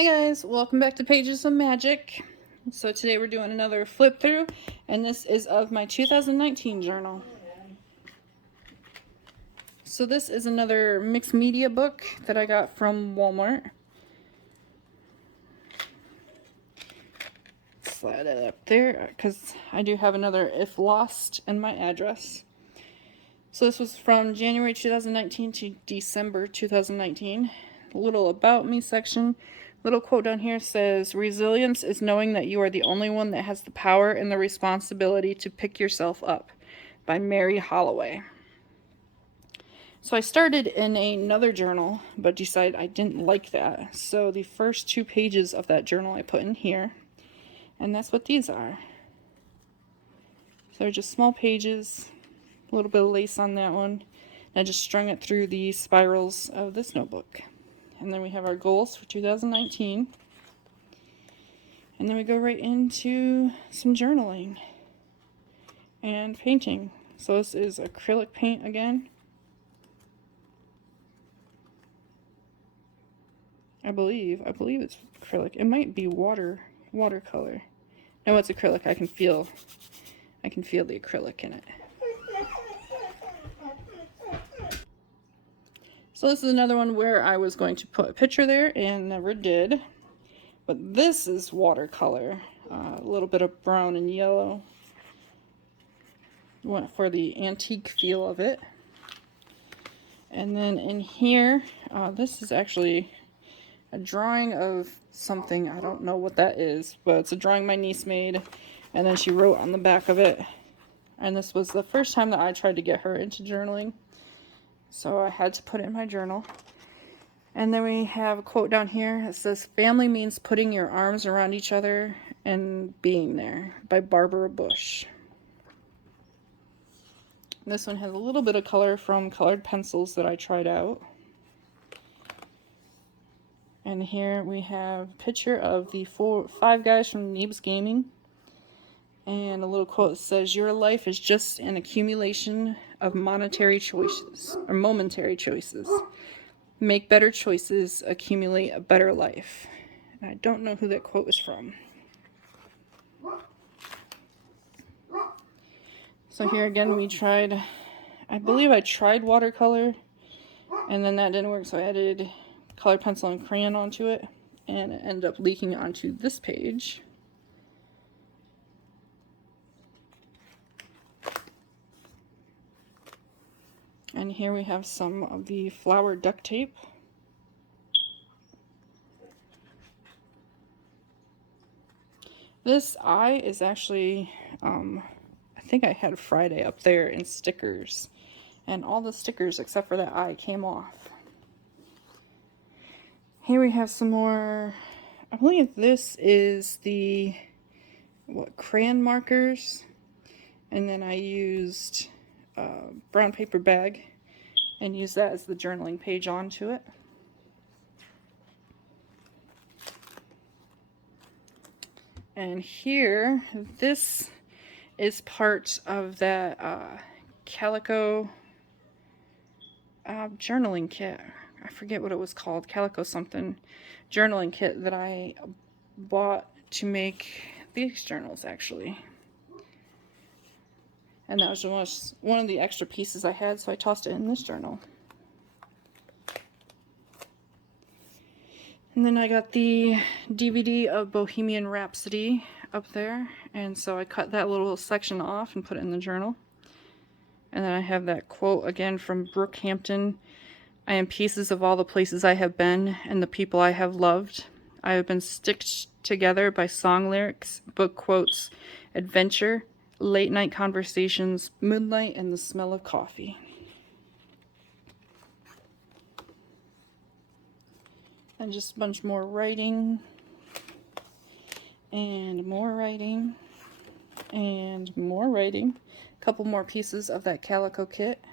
Hi guys, welcome back to Pages of Magic. So today we're doing another flip through, and this is of my 2019 journal. So this is another mixed media book that I got from Walmart. Slide it up there because I do have another If Lost in my address. So this was from January 2019 to December 2019. A little about me section. Little quote down here says, "Resilience is knowing that you are the only one that has the power and the responsibility to pick yourself up," by Mary Holloway. So I started in another journal, but decided I didn't like that. So the first 2 pages of that journal I put in here, and that's what these are. So they're just small pages, a little bit of lace on that one. I just strung it through the spirals of this notebook. And then we have our goals for 2019. And then we go right into some journaling and painting. So this is acrylic paint again. I believe it's acrylic. It might be watercolor. No, it's acrylic. I can feel the acrylic in it. So this is another one where I was going to put a picture there and never did. But this is watercolor. A little bit of brown and yellow. Went for the antique feel of it. And then in here, this is actually a drawing of something. I don't know what that is, but it's a drawing my niece made. And then she wrote on the back of it. And this was the first time that I tried to get her into journaling. So I had to put it in my journal. And then we have a quote down here. It says, "Family means putting your arms around each other and being there," by Barbara Bush. This one has a little bit of color from colored pencils that I tried out. And here we have a picture of the 5 guys from Neebs Gaming. And a little quote says, "Your life is just an accumulation of momentary choices. Make better choices, accumulate a better life." And I don't know who that quote is from. So here again we tried, I believe I tried watercolor, and then that didn't work, so I added colored pencil and crayon onto it, and it ended up leaking onto this page. And here we have some of the flower duct tape. This eye is actually, I think I had Friday up there in stickers. And all the stickers except for that eye came off. Here we have some more, I believe this is the, crayon markers. And then I used a brown paper bag and used that as the journaling page onto it. And here, this is part of that Calico journaling kit. I forget what it was called, Calico something journaling kit that I bought to make these journals actually. And that was just one of the extra pieces I had, so I tossed it in this journal. And then I got the DVD of Bohemian Rhapsody up there, and so I cut that little section off and put it in the journal. And then I have that quote again from Brookhampton: "I am pieces of all the places I have been and the people I have loved. I have been stitched together by song lyrics, book quotes, adventure, late night conversations, moonlight, and the smell of coffee." And just a bunch more writing, and more writing, and more writing. A couple more pieces of that Calico kit.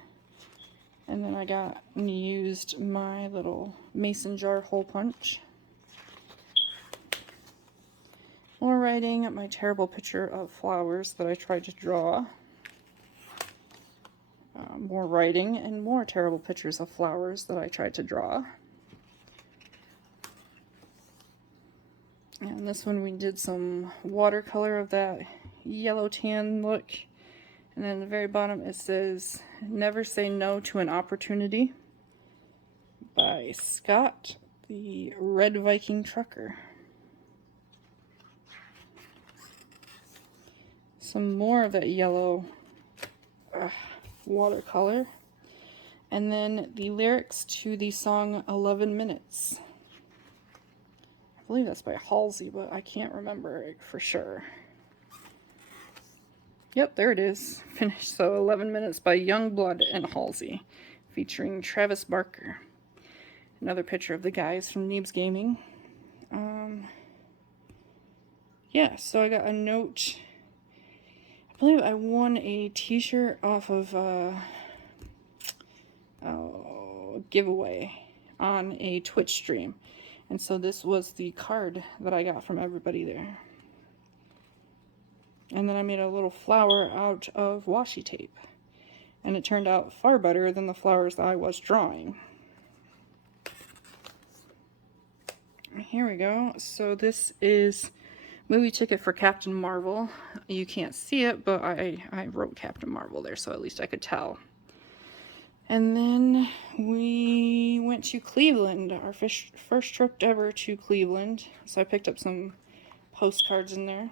And then I got and used my little mason jar hole punch. More writing, my terrible picture of flowers that I tried to draw. More writing and more terrible pictures of flowers that I tried to draw. And this one we did some watercolor of that yellow tan look. And then at the very bottom it says, "Never Say No to an Opportunity" by Scott, the Red Viking Trucker. Some more of that yellow watercolor. And then the lyrics to the song 11 Minutes. I believe that's by Halsey, but I can't remember it for sure. Yep, there it is. Finished. So 11 Minutes by Youngblood and Halsey, featuring Travis Barker. Another picture of the guys from Neebs Gaming. Yeah, so I got a note. I believe I won a t-shirt off of giveaway on a Twitch stream. And so this was the card that I got from everybody there. And then I made a little flower out of washi tape. And it turned out far better than the flowers that I was drawing. Here we go. So this is movie ticket for Captain Marvel. You can't see it, but I wrote Captain Marvel there, so at least I could tell. And then we went to Cleveland, our first trip ever to Cleveland. So I picked up some postcards in there.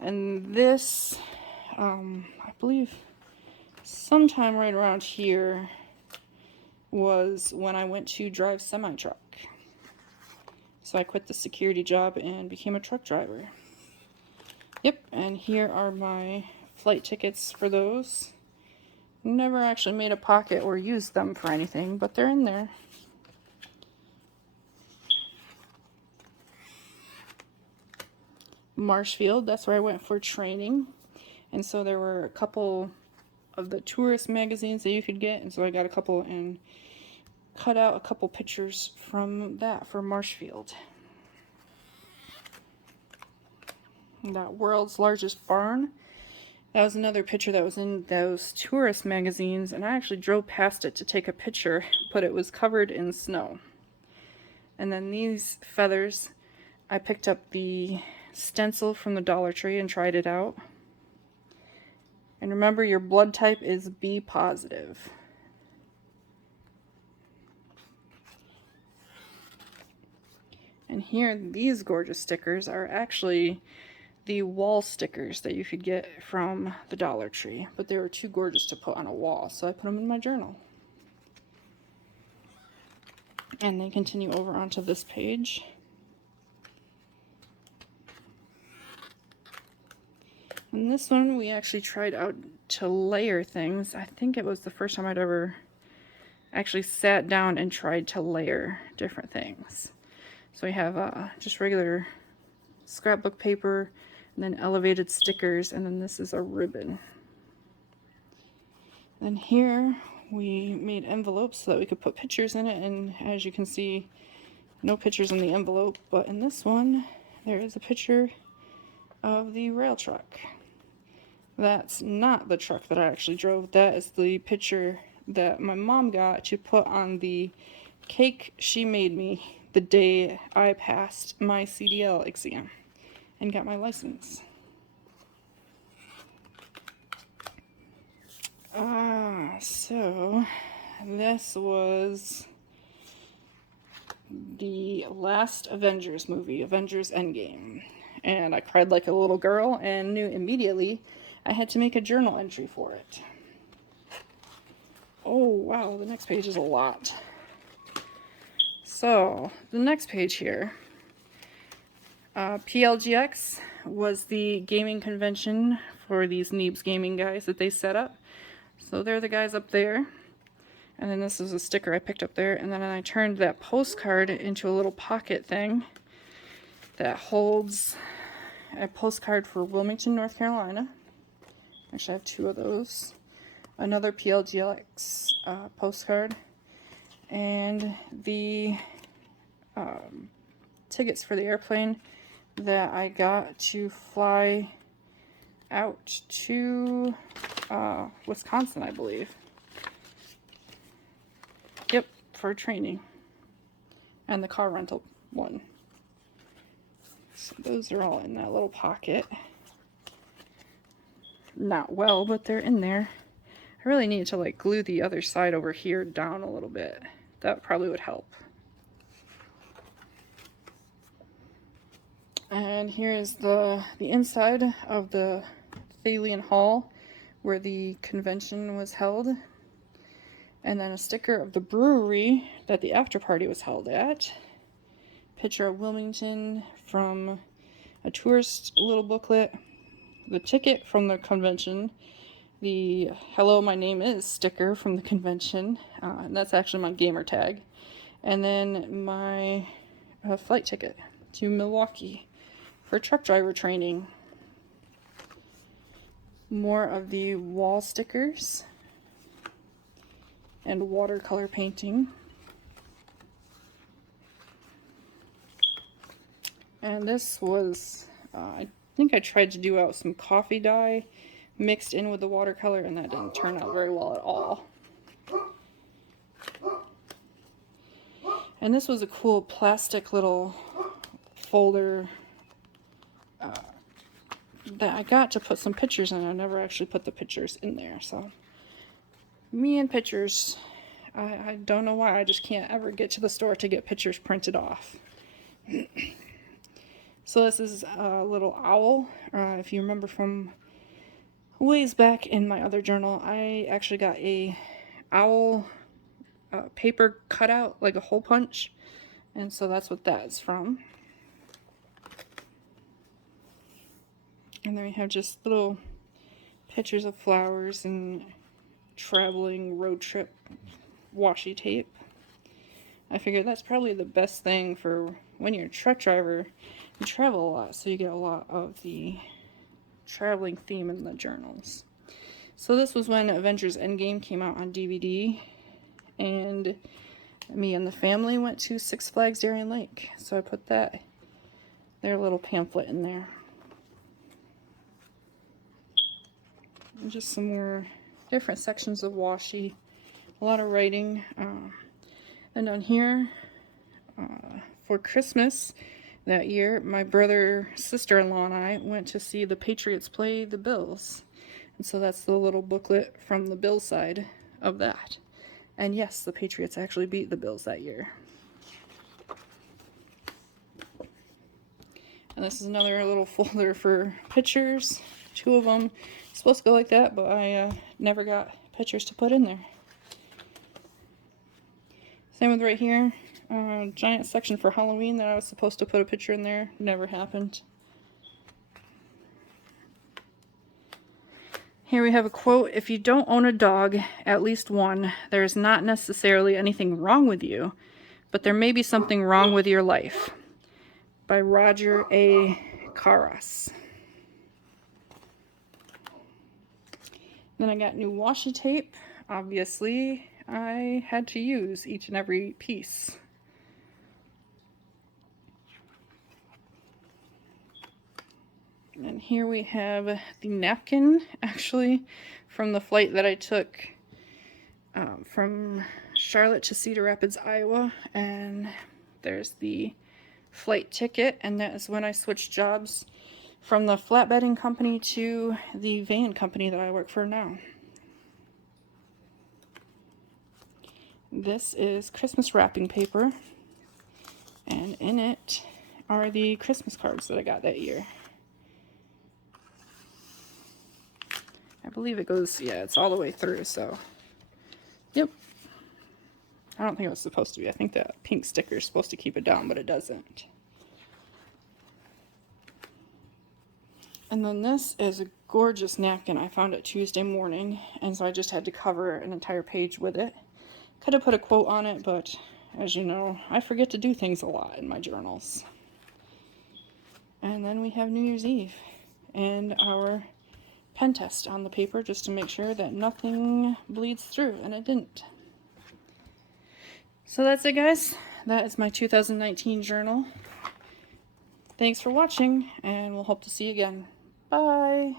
And this, I believe sometime right around here was when I went to drive semi-truck. So I quit the security job and became a truck driver. Yep, and here are my flight tickets for those. Never actually made a pocket or used them for anything, but they're in there. Marshfield, that's where I went for training. And so there were a couple of the tourist magazines that you could get, and so I got a couple and cut out a couple pictures from that for Marshfield. That world's largest barn. That was another picture that was in those tourist magazines, and I actually drove past it to take a picture, but it was covered in snow. And then these feathers, I picked up the stencil from the Dollar Tree and tried it out. And remember, your blood type is B positive. And here, these gorgeous stickers are actually the wall stickers that you could get from the Dollar Tree, but they were too gorgeous to put on a wall, so I put them in my journal. And they continue over onto this page. And this one, we actually tried out to layer things. I think it was the first time I'd ever actually sat down and tried to layer different things. So we have just regular scrapbook paper, and then elevated stickers, and then this is a ribbon. Then here we made envelopes so that we could put pictures in it, and as you can see, no pictures in the envelope, but in this one there is a picture of the rail truck. That's not the truck that I actually drove. That is the picture that my mom got to put on the cake she made me the day I passed my CDL exam and got my license. So this was the last Avengers movie, Avengers Endgame. And I cried like a little girl and knew immediately I had to make a journal entry for it. Oh wow, the next page is a lot. So the next page here, PLGX was the gaming convention for these Neebs Gaming guys that they set up. So they're the guys up there. And then this is a sticker I picked up there. And then I turned that postcard into a little pocket thing that holds a postcard for Wilmington, North Carolina. Actually, I have two of those. Another PLGX postcard. And the tickets for the airplane that I got to fly out to Wisconsin, I believe. Yep, for training. And the car rental one. So those are all in that little pocket. Not well, but they're in there. I really need to like glue the other side over here down a little bit. That probably would help. And here is the inside of the Thalian Hall where the convention was held. And then a sticker of the brewery that the after party was held at. Picture of Wilmington from a tourist little booklet. The ticket from the convention. The "Hello, my name is" sticker from the convention. And that's actually my gamer tag. And then my flight ticket to Milwaukee for truck driver training. More of the wall stickers and watercolor painting. And this was, I think I tried to do out some coffee dye mixed in with the watercolor, and that didn't turn out very well at all. And this was a cool plastic little folder that I got to put some pictures in. I never actually put the pictures in there, so me and pictures, I don't know why, I just can't ever get to the store to get pictures printed off. So this is a little owl. If you remember from ways back in my other journal, I actually got a owl paper cutout, like a hole punch, and so that's what that's from. And then we have just little pictures of flowers and traveling road trip washi tape. I figured that's probably the best thing for when you're a truck driver. You travel a lot, so you get a lot of the traveling theme in the journals. So this was when Avengers Endgame came out on DVD, and me and the family went to Six Flags Darien Lake, so I put that, their little pamphlet in there. And just some more different sections of washi, a lot of writing. And on here, for Christmas that year, my brother, sister-in-law, and I went to see the Patriots play the Bills. And so that's the little booklet from the Bills side of that. And yes, the Patriots actually beat the Bills that year. And this is another little folder for pictures, 2 of them. It's supposed to go like that, but I never got pictures to put in there. Same with right here. Giant section for Halloween that I was supposed to put a picture in there. Never happened. Here we have a quote: "If you don't own a dog, at least one, there is not necessarily anything wrong with you, but there may be something wrong with your life." By Roger A. Carras. Then I got new washi tape. Obviously, I had to use each and every piece. And here we have the napkin, actually, from the flight that I took from Charlotte to Cedar Rapids, Iowa. And there's the flight ticket, and that is when I switched jobs from the flatbedding company to the van company that I work for now. This is Christmas wrapping paper, and in it are the Christmas cards that I got that year. I believe it goes, yeah, it's all the way through, so, yep. I don't think it was supposed to be. I think that pink sticker is supposed to keep it down, but it doesn't. And then this is a gorgeous napkin I found it Tuesday morning, and so I just had to cover an entire page with it. Could have put a quote on it, but as you know, I forget to do things a lot in my journals. And then we have New Year's Eve and our pen test on the paper just to make sure that nothing bleeds through, and it didn't. So that's it, guys. That is my 2019 journal. Thanks for watching, and we'll hope to see you again. Bye!